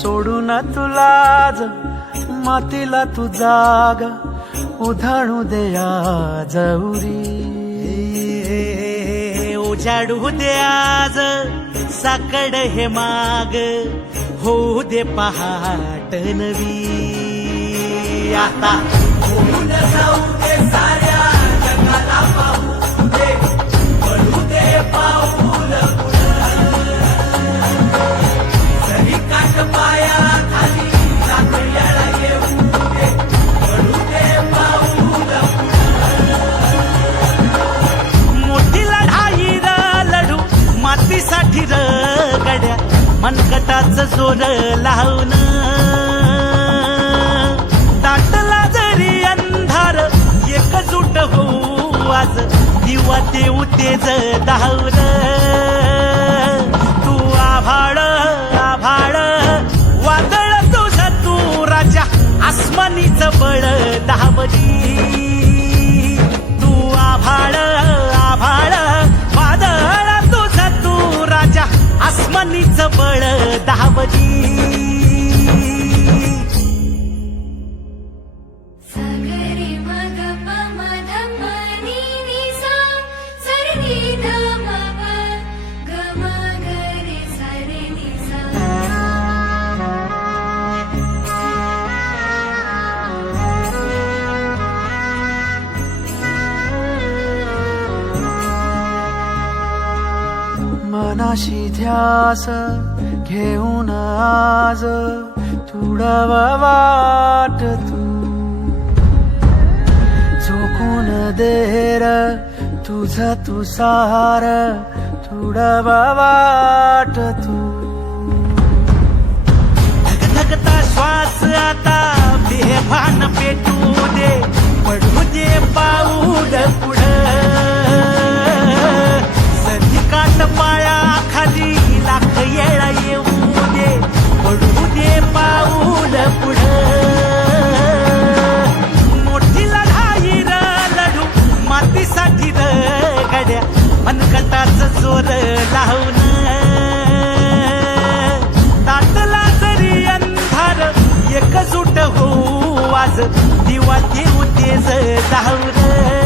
सोडून तुलाज मातीला तू जाग उधाणू द्या आज उजाडू दे आज साकड हे माग होऊ दे पहाट नवी. आता जाऊ दे जोर लावून दाटला जरी अंधार एकजूट होऊ आज दिवा देऊ तेज धावून तू आभाळ नाशी ध्यास घेऊन आज तुडव वाट तू. झोकून देर तुझ तू सार तुडव वाट तू. दिवा दिवा देऊ तेज धावर